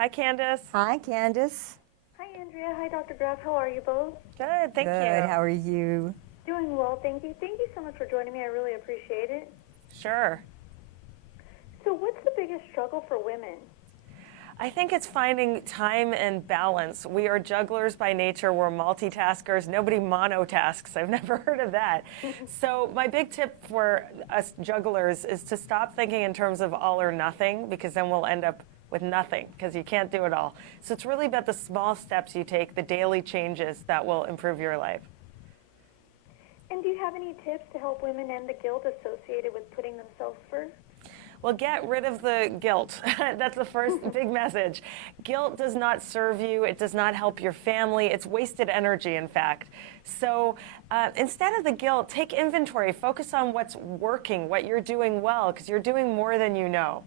Hi, Candace. Hi, Candace. Hi, Andrea. Hi, Dr. Graf. How are you both? Good, thank you. Good. How are you? Doing well, thank you. Thank you so much for joining me. I really appreciate it. Sure. So what's the biggest struggle for women? I think it's finding time and balance. We are jugglers by nature. We're multitaskers. Nobody monotasks. I've never heard of that. So my big tip for us jugglers is to stop thinking in terms of all or nothing, because then we'll end up with nothing, because you can't do it all. So it's really about the small steps you take, the daily changes that will improve your life. And do you have any tips to help women end the guilt associated with putting themselves first? Well, get rid of the guilt. That's the first big message. Guilt does not serve you. It does not help your family. It's wasted energy, in fact. So instead of the guilt, take inventory. Focus on what's working, what you're doing well, because you're doing more than you know.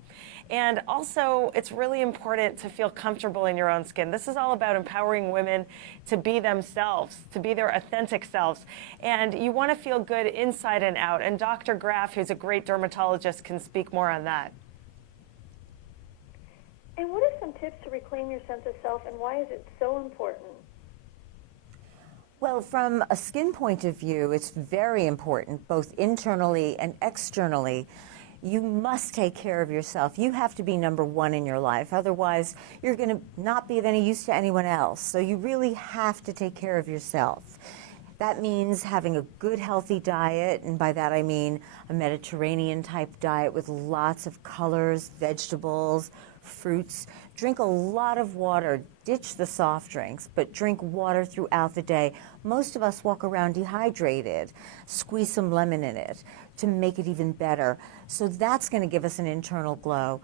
And also, it's really important to feel comfortable in your own skin. This is all about empowering women to be themselves, to be their authentic selves. And you want to feel good inside and out. And Dr. Graf, who's a great dermatologist, can speak more on that. And what are some tips to reclaim your sense of self, and why is it so important? Well, from a skin point of view, it's very important, both internally and externally. You must take care of yourself. You have to be number one in your life. Otherwise, you're going to not be of any use to anyone else. So you really have to take care of yourself. That means having a good, healthy diet, and by that I mean a Mediterranean-type diet with lots of colors, vegetables, fruits. Drink a lot of water. Ditch the soft drinks, but drink water throughout the day. Most of us walk around dehydrated. Squeeze some lemon in it to make it even better. So that's going to give us an internal glow.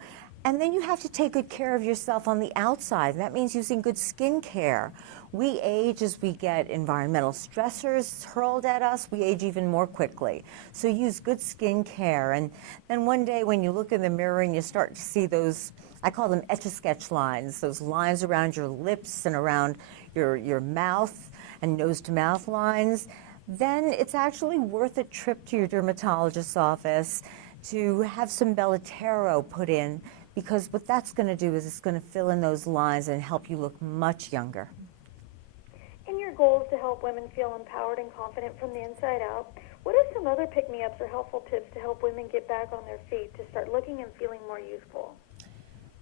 And then you have to take good care of yourself on the outside. That means using good skin care. We age as we get environmental stressors hurled at us. We age even more quickly. So use good skin care. And then one day when you look in the mirror and you start to see those, I call them Etch-a-Sketch lines, those lines around your lips and around your mouth and nose-to-mouth lines, then it's actually worth a trip to your dermatologist's office to have some Bellatero put in, because what that's going to do is it's going to fill in those lines and help you look much younger. In your goal is to help women feel empowered and confident from the inside out, what are some other pick-me-ups or helpful tips to help women get back on their feet to start looking and feeling more youthful?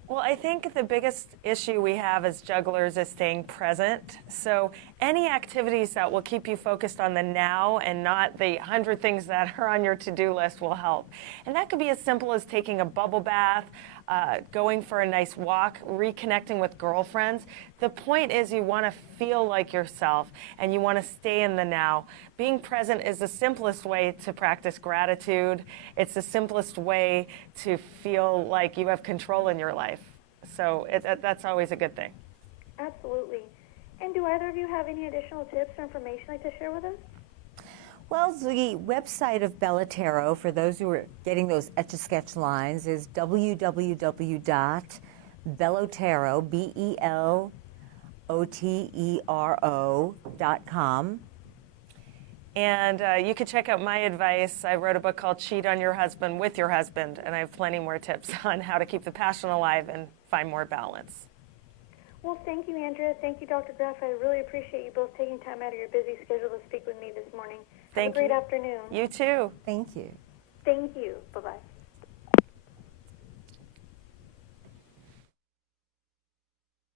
Well, I think the biggest issue we have as jugglers is staying present. So any activities that will keep you focused on the now and not the 100 things that are on your to-do list will help. And that could be as simple as taking a bubble bath, going for a nice walk, reconnecting with girlfriends. The point is you want to feel like yourself and you want to stay in the now. Being present is the simplest way to practice gratitude. It's the simplest way to feel like you have control in your life. So that's always a good thing. Absolutely. And do either of you have any additional tips or information you'd like to share with us? Well, the website of Bellatero, for those who are getting those Etch-a-Sketch lines, is www.bellotero, BELOTERO.com. And you can check out my advice. I wrote a book called Cheat on Your Husband with Your Husband, and I have plenty more tips on how to keep the passion alive and find more balance. Well, thank you, Andrea. Thank you, Dr. Graf. I really appreciate you both taking time out of your busy schedule to speak with me this morning. Thank you. Have a great afternoon. You too. Thank you. Thank you. Bye-bye.